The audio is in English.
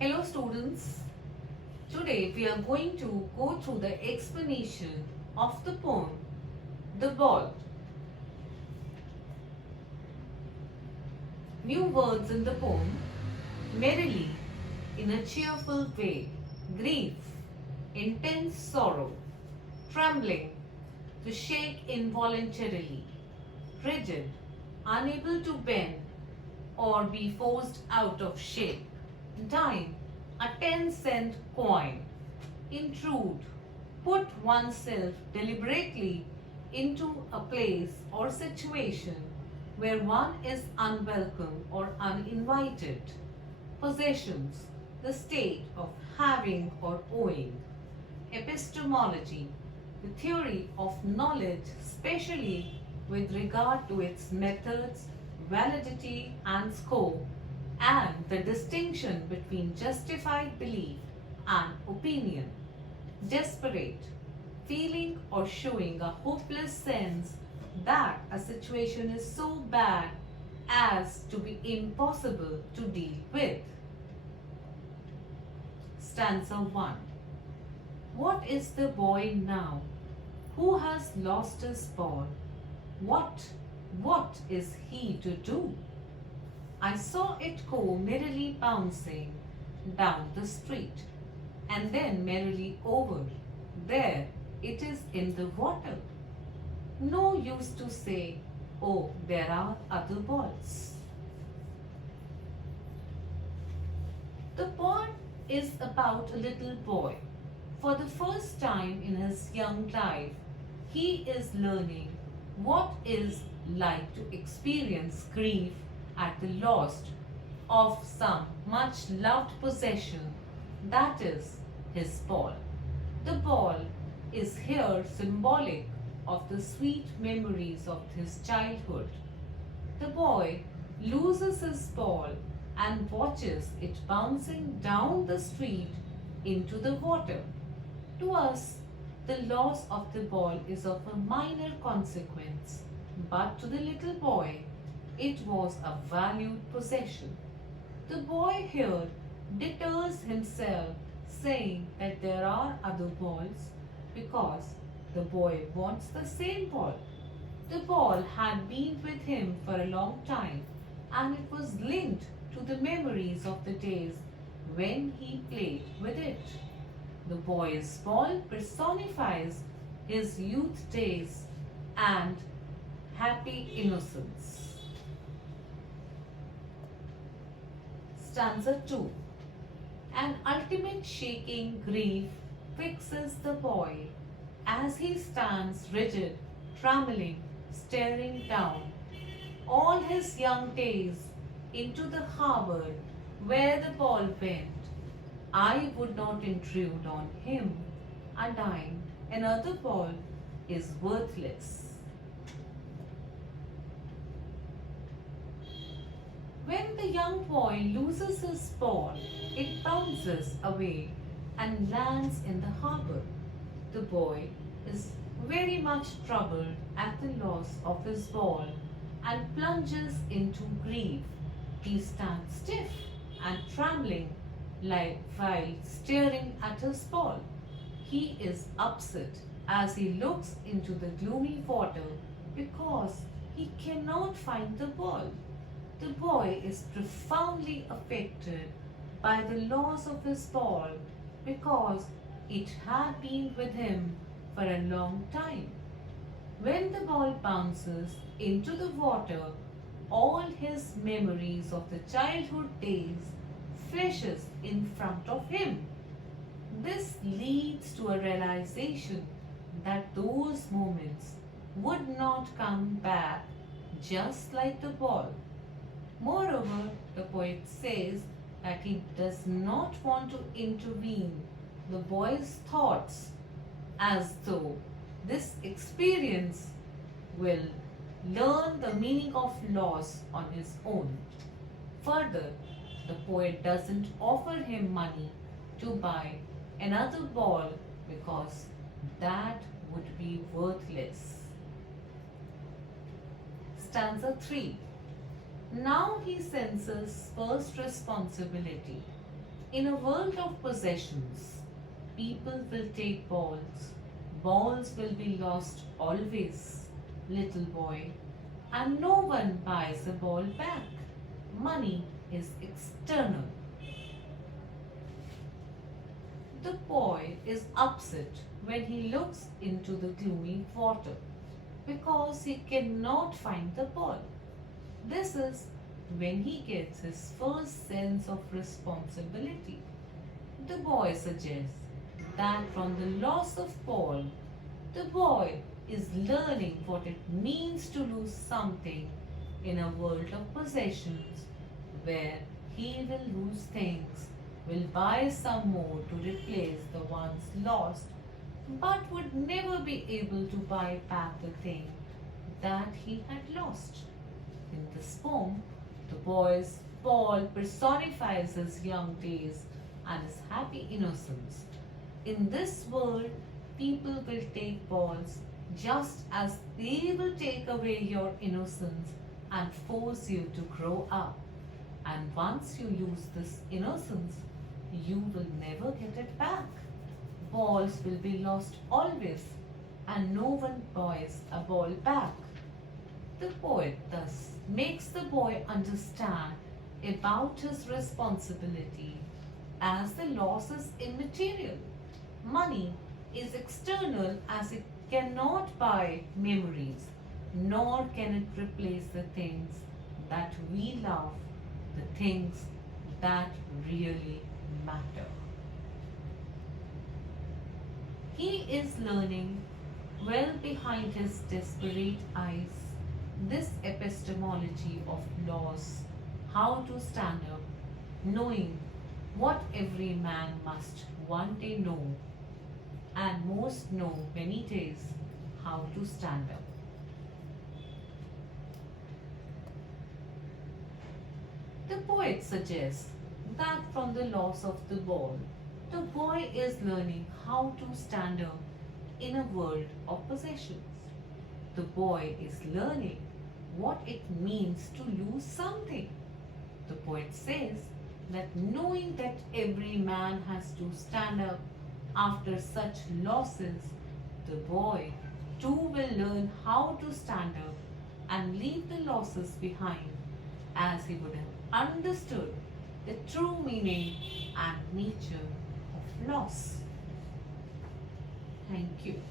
Hello students, today we are going to go through the explanation of the poem The Ball. New words in the poem: merrily, in a cheerful way, grief, intense sorrow, trembling, to shake involuntarily, rigid, unable to bend or be forced out of shape, dime, a 10-cent coin, intrude, put oneself deliberately into a place or situation where one is unwelcome or uninvited, possessions, the state of having or owing, epistemology, the theory of knowledge, especially with regard to its methods, validity, and scope, and the distinction between justified belief and opinion, desperate, feeling or showing a hopeless sense that a situation is so bad as to be impossible to deal with. Stanza 1. What is the boy now who has lost his ball? What is he to do? I saw it go merrily bouncing down the street, and then merrily over. There it is in the water. No use to say, oh, there are other balls. The poem is about a little boy. For the first time in his young life, he is learning what is like to experience grief at the loss of some much loved possession, that is, his ball. The ball is here symbolic of the sweet memories of his childhood. The boy loses his ball and watches it bouncing down the street into the water. To us, the loss of the ball is of a minor consequence, but to the little boy, it was a valued possession. The boy here deters himself, saying that there are other balls because the boy wants the same ball. The ball had been with him for a long time, and it was linked to the memories of the days when he played with it. The boy's ball personifies his youth days and happy innocence. Stanza 2. An ultimate shaking grief fixes the boy as he stands rigid, trembling, staring down all his young days into the harbor where the ball went. I would not intrude on him a dime. Another ball is worthless. When the young boy loses his ball, it bounces away and lands in the harbor. The boy is very much troubled at the loss of his ball and plunges into grief. He stands stiff and trembling while staring at his ball. He is upset as he looks into the gloomy water because he cannot find the ball. The boy is profoundly affected by the loss of his ball because it had been with him for a long time. When the ball bounces into the water, all his memories of the childhood days flashes in front of him. This leads to a realization that those moments would not come back just like the ball. Moreover, the poet says that he does not want to intervene the boy's thoughts as though this experience will learn the meaning of loss on his own. Further, the poet doesn't offer him money to buy another ball because that would be worthless. Stanza 3. Now he senses first responsibility. In a world of possessions, people will take balls. Balls will be lost always, little boy, and no one buys a ball back. Money is external. The boy is upset when he looks into the gloomy water because he cannot find the ball. This is when he gets his first sense of responsibility. The boy suggests that from the loss of ball, the boy is learning what it means to lose something in a world of possessions where he will lose things, will buy some more to replace the ones lost, but would never be able to buy back the thing that he had lost. In this poem, the boy's Paul personifies his young days and his happy innocence. In this world, people will take balls just as they will take away your innocence and force you to grow up. And once you lose this innocence, you will never get it back. Balls will be lost always, and no one buys a ball back. The poet thus makes the boy understand about his responsibility as the loss is immaterial. Money is external as it cannot buy memories, nor can it replace the things that we love, the things that really matter. He is learning well behind his desperate eyes this epistemology of loss, how to stand up, knowing what every man must one day know, and most know many days how to stand up. The poet suggests that from the loss of the ball, the boy is learning how to stand up in a world of possessions. The boy is learning what it means to lose something. The poet says that knowing that every man has to stand up after such losses, the boy too will learn how to stand up and leave the losses behind as he would have understood the true meaning and nature of loss. Thank you.